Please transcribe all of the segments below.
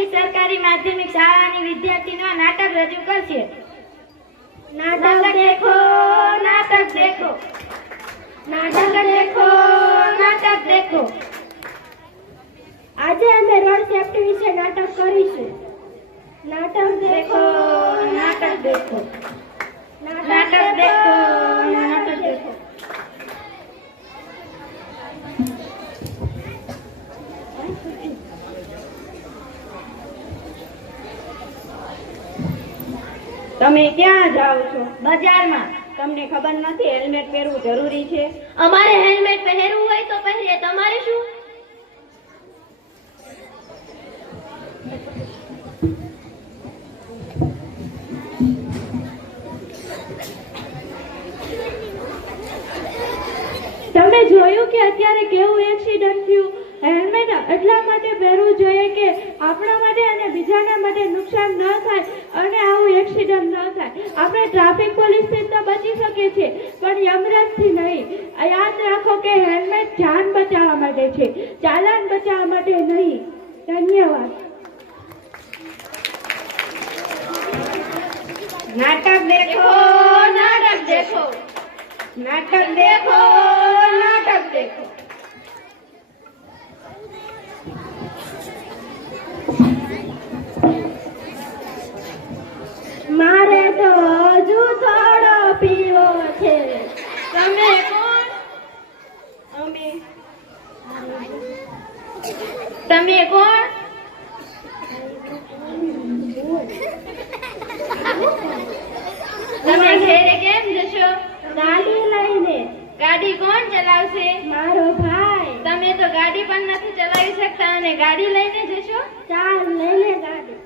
જી સરકારી માધ્યમિક શાળાની વિદ્યાર્થીનો નાટક રજૂ કરશે। नाटक देखो नाटक देखो नाटक देखो नाटक देखो। आज अमे रोड सेफ्टी विषे नाटक करीशुं। नाटक देखो नाटक देखो नाटक देखो नाटक देखो। તમે ક્યાં જાઓ છો? બજારમાં। તમને ખબર નથી હેલ્મેટ પહેરવું જરૂરી છે? અમારે હેલ્મેટ પહેરવું હોય તો પહેરીએ, તમારે શું? તમે જોયું કે અત્યારે કેવું એક્સિડન્ટ થયું? હેલ્મેટ એટલા માટે પહેરવું જોઈએ કે આપણા માટે અને બીજાના માટે નુકસાન ન થાય અને આવું એક્સિડન્ટ ન થાય। આપણે ટ્રાફિક પોલીસથી તો બચી શકીએ છીએ પણ યમરાજથી નહીં। યાદ રાખો કે હેલ્મેટ જાન બચાવવા માટે છે, ચાલાન બચાવવા માટે નહીં। ધન્યવાદ। नाटक देखो नाटक देखो नाटक देखो नाटक देखो। मारे तो हजू थोड़ो पीवो छे। તમે કોણ? અમે તમે કોણ? તમે ઘરે કેમ જશો? ગાડી લઈને। ગાડી કોણ ચલાવશે? મારો ભાઈ। તમે તો ગાડી પણ નથી ચલાવી શકતા અને ગાડી લઈને જશો? ચાલ લઈને ગાડી।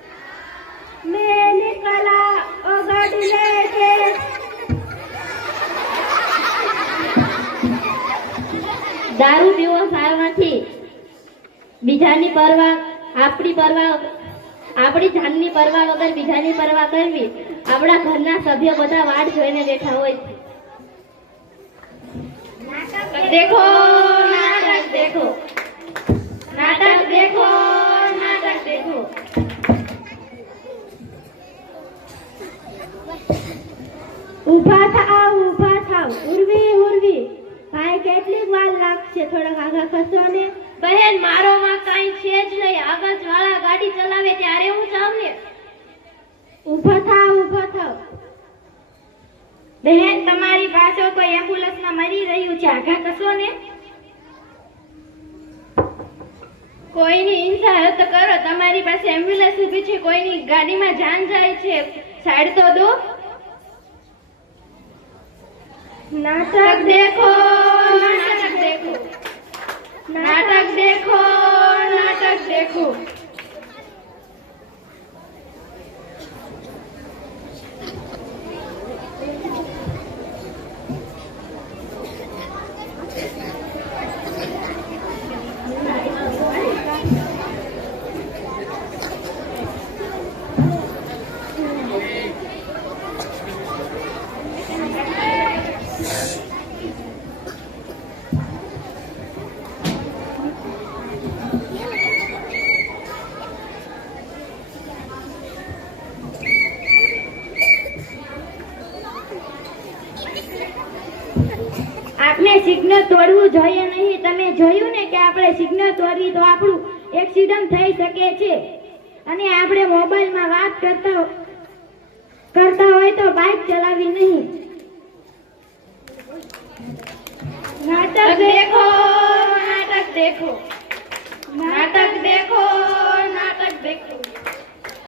मैं निकला ओ गाड़ी लेके। દારૂ પીવો સારું નથી। બીજાની પરવા, આપણી જાનની પરવા વગર બીજાની પરવા કરવી। આપણા ઘરના સભ્યો બધા વાટ જોઈને બેઠા હોય છે। નાટક દેખો નાટક દેખો નાટક દેખો નાટક દેખો। ઊભા થાવ ઉર્વી ઉર્વી। ભાઈ કેટલી વાર લાગશે? થોડાક આગળ ખસો ને। બહેન મારો માં કાઈ છે જ નહીં। આગળ વાળા ગાડી ચલાવે ત્યારે હું જાઉં ને। ઊભા થાવ। બહેન તમારી પાસે કોઈ એમ્બ્યુલન્સમાં મરી રહ્યું છે, આગળ ખસો ને। કોઈની ઇન્સાફ તો કરો। તમારી પાસે એમ્બ્યુલન્સ ઊભી છે, કોઈની ગાડીમાં જાન જાય છે, સાઈડ તો દો। नाटक देखो नाटक देखो नाटक देखो नाटक देखो। આપણે સિગ્નલ તોડવું જોઈએ નહીં। તમે જોયું ને કે આપણે સિગ્નલ તોડી તો આપણું એક્સિડન્ટ થઈ શકે છે અને આપણે મોબાઈલમાં વાત કરતા હોય તો બાઇક ચલાવવી નહીં। નાટક દેખો નાટક દેખો